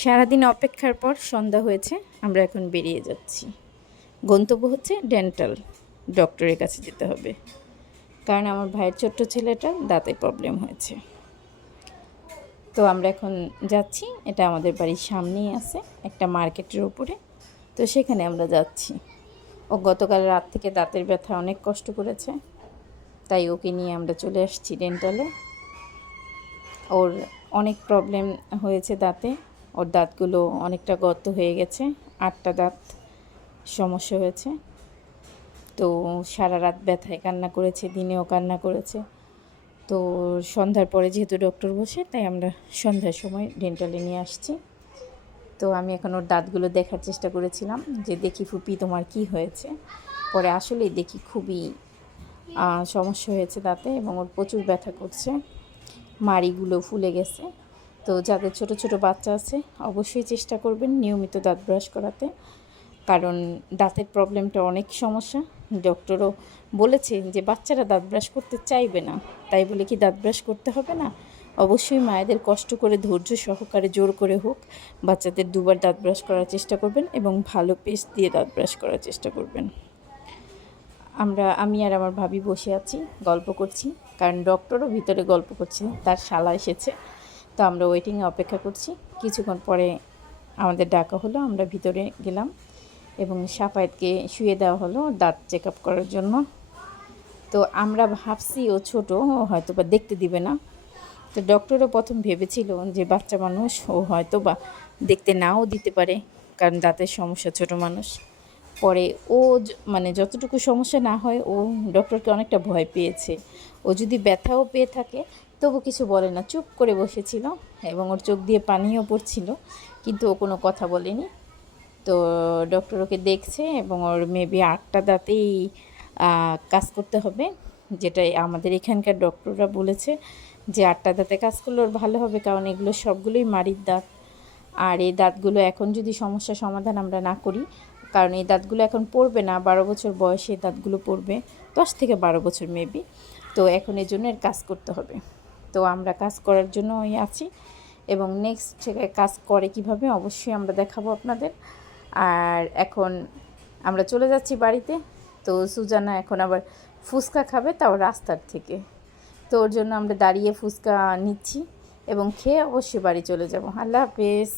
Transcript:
সারাদিন অপেক্ষার পর সন্ধ্যা হয়েছে, আমরা এখন বেরিয়ে যাচ্ছি। গন্তব্য হচ্ছে ডেন্টাল ডক্টরের কাছে যেতে হবে, কারণ আমার ভাইয়ের ছোট্ট ছেলেটার দাঁতে প্রবলেম হয়েছে। তো আমরা এখন যাচ্ছি, এটা আমাদের বাড়ির সামনেই আছে, একটা মার্কেটের উপরে। তো সেখানে আমরা যাচ্ছি। ও গতকাল রাত থেকে দাঁতের ব্যথা অনেক কষ্ট করেছে, তাই ওকে নিয়ে আমরা চলে আসছি ডেন্টালে। ওর অনেক প্রবলেম হয়েছে দাঁতে, ওর দাঁতগুলো অনেকটা গর্ত হয়ে গেছে, 8টা দাঁত সমস্যা হয়েছে। তো সারা রাত ব্যথায় কান্না করেছে, দিনেও কান্না করেছে। তো সন্ধ্যার পরে যেহেতু ডক্টর বসে, তাই আমরা সন্ধ্যার সময় ডেন্টালে নিয়ে আসছি। তো আমি এখন ওর দাঁতগুলো দেখার চেষ্টা করেছিলাম, যে দেখি ফুপি তোমার কি হয়েছে। পরে আসলেই দেখি খুবই সমস্যা হয়েছে দাঁতে, এবং ওর প্রচুর ব্যথা করছে, মাড়িগুলো ফুলে গেছে। তো যাদের ছোট ছোট বাচ্চা আছে অবশ্যই চেষ্টা করবেন নিয়মিত দাঁত ব্রাশ করাতে, কারণ দাঁতের প্রবলেমটা অনেক সমস্যা। ডক্টরও বলেছে যে বাচ্চারা দাঁত ব্রাশ করতে চাইবে না, তাই বলে কি দাঁত ব্রাশ করতে হবে না? অবশ্যই মায়েদের কষ্ট করে ধৈর্য সহকারে জোর করে হোক বাচ্চাদের 2বার দাঁত ব্রাশ করার চেষ্টা করবেন, এবং ভালো পেস্ট দিয়ে দাঁত ব্রাশ করার চেষ্টা করবেন। আমি আর আমার ভাবি বসে আছি, গল্প করছি, কারণ ডক্টরও ভিতরে গল্প করছে, তার শালা এসেছে। তো আমরা ওয়েটিংয়ে অপেক্ষা করছি। কিছুক্ষণ পরে আমাদের ডাকা হলো, আমরা ভিতরে গেলাম এবং সাফায়েতকে শুয়ে দেওয়া হলো দাঁত চেক আপ করার জন্য। তো আমরা ভাবছি ও ছোটো, ও হয়তো বা দেখতে দিবে না। তো ডক্টরও প্রথম ভেবেছিল যে বাচ্চা মানুষ, ও হয়তো বা দেখতে নাও দিতে পারে, কারণ দাঁতের সমস্যা, ছোট মানুষ। পরে ও মানে যতটুকু সমস্যা না হয়, ও ডক্টরকে অনেকটা ভয় পেয়েছে। ও যদি ব্যথাও পেয়ে থাকে তবু কিছু বলে না, চুপ করে বসেছিল, এবং ওর চোখ দিয়ে পানিও পড়ছিল, কিন্তু ও কোনো কথা বলেনি। তো ডক্টর ওকে দেখছে, এবং ওর মেবি 8টা দাঁতেই কাজ করতে হবে, যেটাই আমাদের এখানকার ডক্টররা বলেছে যে 8টা দাঁতে কাজ করলে ওর ভালো হবে, কারণ এগুলো সবগুলোই মাড়ির দাঁত। আর এই দাঁতগুলো এখন যদি সমস্যা সমাধান আমরা না করি, কারণ এই দাঁতগুলো এখন পড়বে না, 12 বছর বয়সে এই দাঁতগুলো পড়বে, 10 থেকে 12 বছর মেবি। তো এখন এর জন্য এর কাজ করতে হবে। তো আমরা কাজ করার জন্য আছি, এবং নেক্সট কাজ করে কিভাবে অবশ্যই আমরা দেখাবো আপনাদের। আর এখন আমরা চলে যাচ্ছি বাড়িতে। তো সুজানা এখন আবার ফুচকা খাবে, তাও রাস্তার থেকে। তো ওর জন্য আমরা দাঁড়িয়ে ফুচকা নিচ্ছি, এবং খেয়ে অবশ্যই বাড়ি চলে যাব। আল্লাহ হাফেজ।